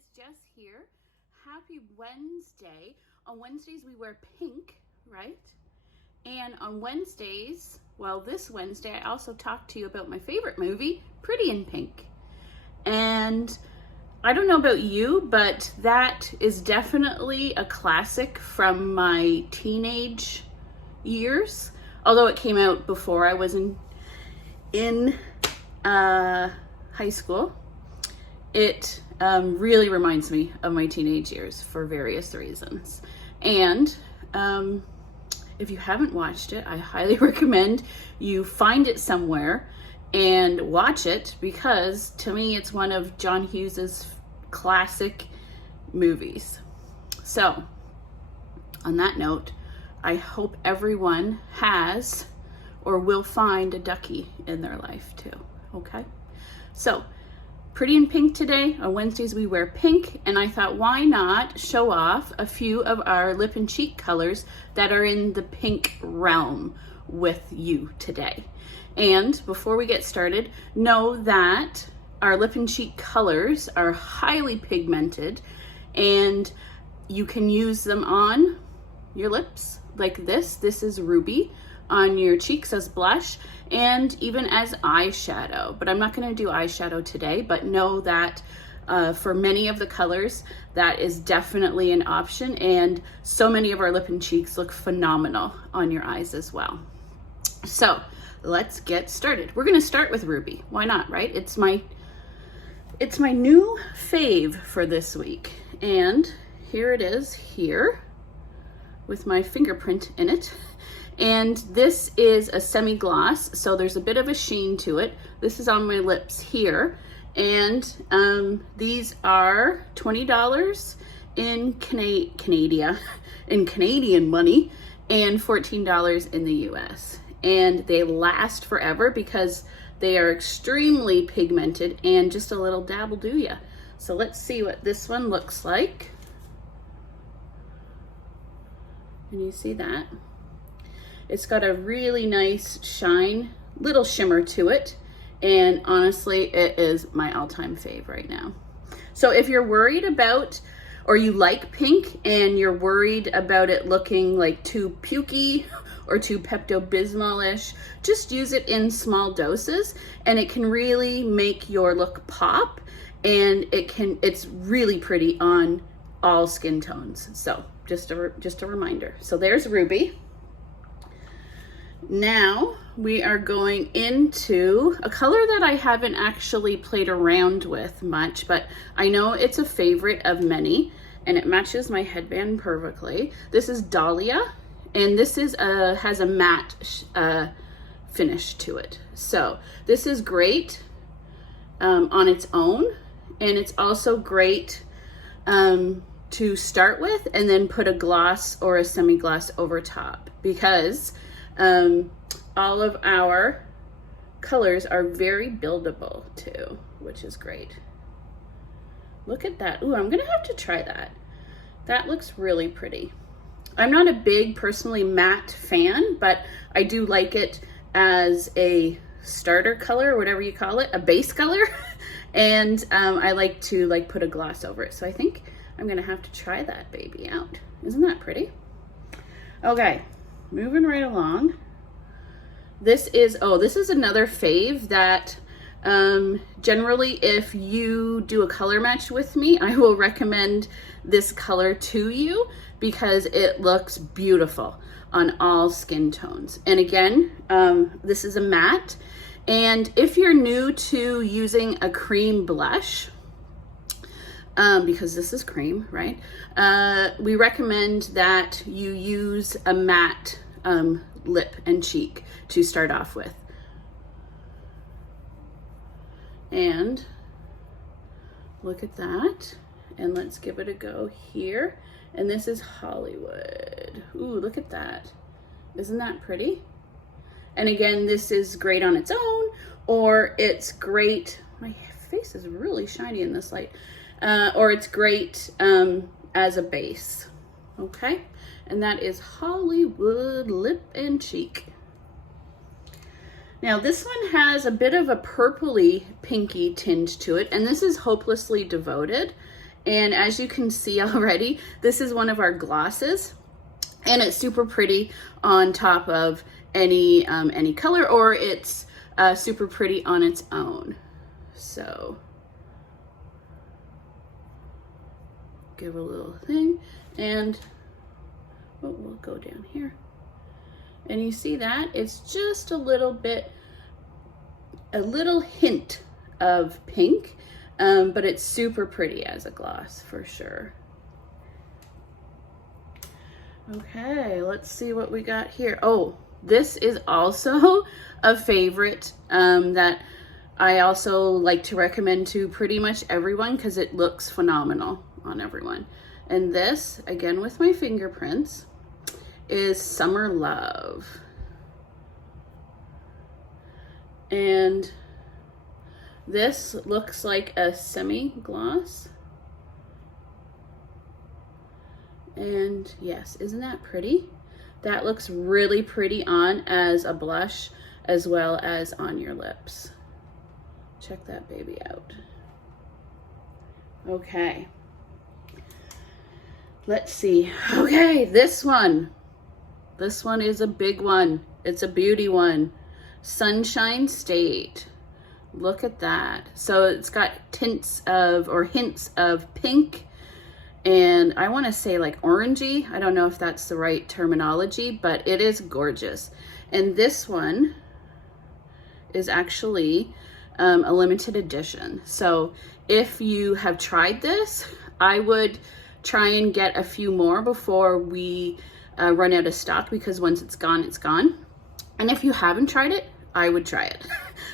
guys, Jess here. Happy Wednesday. On Wednesdays we wear pink, right? And on Wednesdays, well, this Wednesday I also talked to you about my favorite movie, Pretty in Pink. And I don't know about you, but that is definitely a classic from my teenage years. Although it came out before I was in high school, it really reminds me of my teenage years for various reasons. And if you haven't watched it, I highly recommend you find it somewhere and watch it, because to me it's one of John Hughes's classic movies. So on that note, I hope everyone has or will find a ducky in their life too. Okay, so Pretty in Pink today. On Wednesdays we wear pink, and I thought, why not show off a few of our lip and cheek colors that are in the pink realm with you today. And before we get started, know that our lip and cheek colors are highly pigmented, and you can use them on your lips like this. This is Ruby. On your cheeks as blush, and even as eyeshadow. But I'm not going to do eyeshadow today, but know that for many of the colors, that is definitely an option, and so many of our lip and cheeks look phenomenal on your eyes as well. So let's get started. We're going to start with Ruby. Why not, right? It's my new fave for this week, and here it is here with my fingerprint in it. And this is a semi-gloss, so there's a bit of a sheen to it. This is on my lips here. And these are $20 in Canadian money, and $14 in the US. And they last forever because they are extremely pigmented, and just a little dab will do ya. So let's see what this one looks like. Can you see that? It's got a really nice shine, little shimmer to it, and honestly, it is my all-time fave right now. So if you're worried about, or you like pink and you're worried about it looking like too pukey or too Pepto-Bismol-ish, just use it in small doses, and it can really make your look pop, and it's really pretty on all skin tones. So just a reminder. So there's Ruby. Now we are going into a color that I haven't actually played around with much, but I know it's a favorite of many, and it matches my headband perfectly. This is Dahlia, and this is has a matte finish to it. So this is great on its own, and it's also great to start with and then put a gloss or a semi-gloss over top, because all of our colors are very buildable too, which is great. Look at that. Ooh, I'm gonna have to try that. That looks really pretty. I'm not a big personally matte fan, but I do like it as a starter color, or whatever you call it, a base color. And I like to put a gloss over it. So I think I'm gonna have to try that baby out. Isn't that pretty? Okay. Moving right along. This is another fave that generally, if you do a color match with me, I will recommend this color to you, because it looks beautiful on all skin tones. And again, this is a matte. And if you're new to using a cream blush, because this is cream, right? We recommend that you use a matte lip and cheek to start off with. And look at that. And let's give it a go here. And this is Hollywood. Ooh, look at that. Isn't that pretty? And again, this is great on its own, or it's great. My face is really shiny in this light. Or it's great as a base. Okay, and that is Hollywood Lip and Cheek. Now this one has a bit of a purpley pinky tinge to it, and this is Hopelessly Devoted. And as you can see already, this is one of our glosses, and it's super pretty on top of any color, or it's super pretty on its own. So give a little thing, and we'll go down here. And you see that? It's just a little hint of pink, but it's super pretty as a gloss for sure. Okay, let's see what we got here. Oh, this is also a favorite that I also like to recommend to pretty much everyone because it looks phenomenal on everyone. And this, again with my fingerprints, is Summer Love. And this looks like a semi-gloss. And yes, isn't that pretty? That looks really pretty on as a blush as well as on your lips. Check that baby out. Okay. Let's see. Okay, this one. This one is a big one. It's a beauty one. Sunshine State. Look at that. So it's got hints of pink, and I want to say like orangey. I don't know if that's the right terminology, but it is gorgeous. And this one is actually a limited edition. So if you have tried this, I would try and get a few more before we run out of stock, because once it's gone, it's gone. And if you haven't tried it, I would try it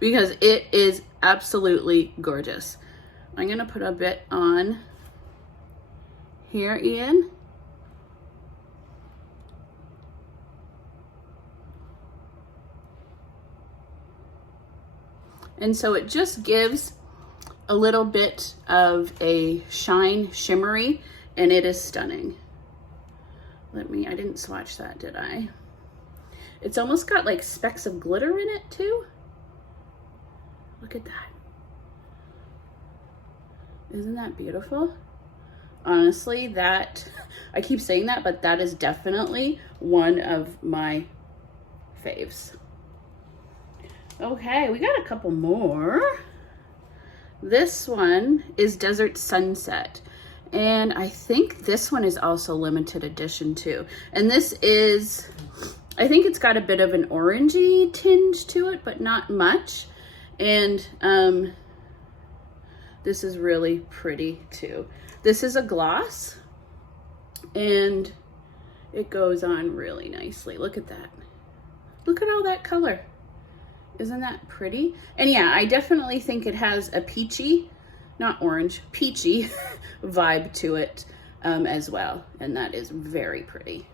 because it is absolutely gorgeous. I'm gonna put a bit on here, Ian. And so it just gives a little bit of a shine, shimmery, and it is stunning. I didn't swatch that, did I? It's almost got like specks of glitter in it too. Look at that. Isn't that beautiful? Honestly, I keep saying that, but that is definitely one of my faves. Okay, we got a couple more. This one is Desert Sunset. And I think this one is also limited edition too. And this is, I think it's got a bit of an orangey tinge to it, but not much. And this is really pretty too. This is a gloss, and it goes on really nicely. Look at that. Look at all that color. Isn't that pretty? And yeah, I definitely think it has a peachy, not orange, peachy vibe to it as well. And that is very pretty.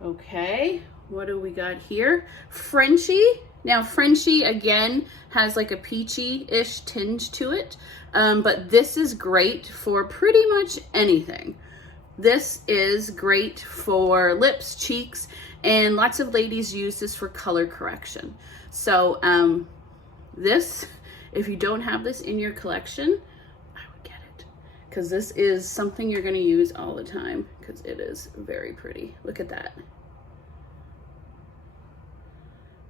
Okay, what do we got here? Frenchie. Now Frenchie again has like a peachy-ish tinge to it, but this is great for pretty much anything. This is great for lips, cheeks, and lots of ladies use this for color correction. So this, if you don't have this in your collection, I would get it, because this is something you're going to use all the time because it is very pretty. Look at that.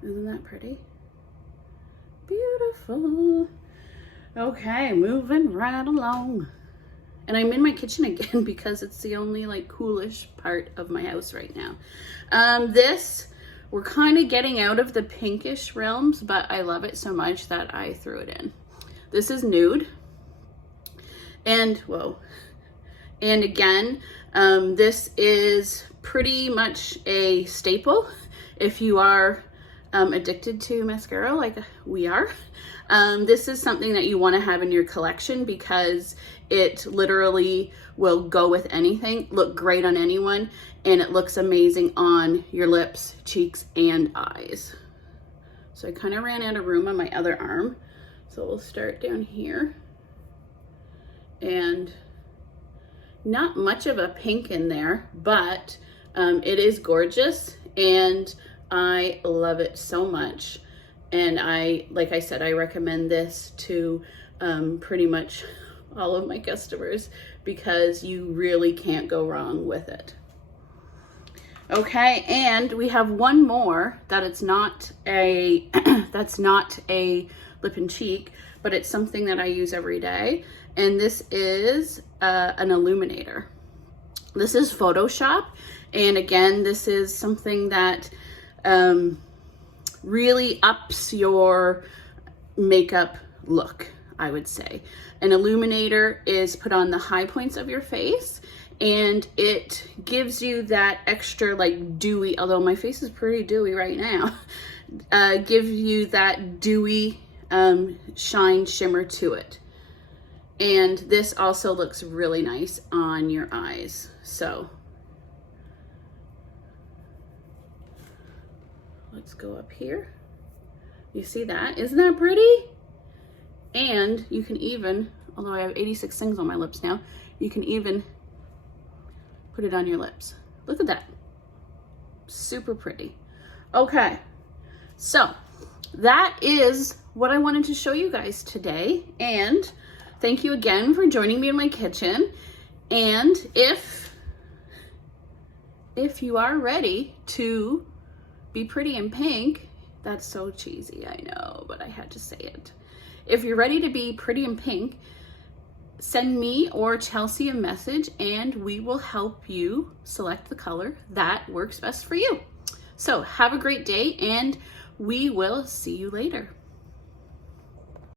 Isn't that pretty? Beautiful. Okay, moving right along. And I'm in my kitchen again because it's the only like coolish part of my house right now. This, we're kind of getting out of the pinkish realms, but I love it so much that I threw it in. This is Nude. And, whoa. And again, this is pretty much a staple if you are addicted to mascara like we are. This is something that you want to have in your collection because it literally will go with anything, look great on anyone, and it looks amazing on your lips, cheeks, and eyes. So I kind of ran out of room on my other arm, so we'll start down here. And not much of a pink in there, but it is gorgeous, and I love it so much. And like I said, I recommend this to pretty much all of my customers because you really can't go wrong with it. Okay, and we have one more that it's not a that's not a lip and cheek, but it's something that I use every day, and this is an illuminator. This is Photoshop, and again, this is something that really ups your makeup look, I would say. An illuminator is put on the high points of your face, and it gives you that extra like dewy, although my face is pretty dewy right now, gives you that dewy shine shimmer to it. And this also looks really nice on your eyes. So let's go up here. You see that? Isn't that pretty? And you can even, although I have 86 things on my lips now, you can even put it on your lips. Look at that. Super pretty. Okay, so that is what I wanted to show you guys today. And thank you again for joining me in my kitchen. And if you are ready to be pretty in pink, that's so cheesy, I know, but I had to say it. If you're ready to be pretty in pink, send me or Chelsea a message and we will help you select the color that works best for you. So have a great day and we will see you later.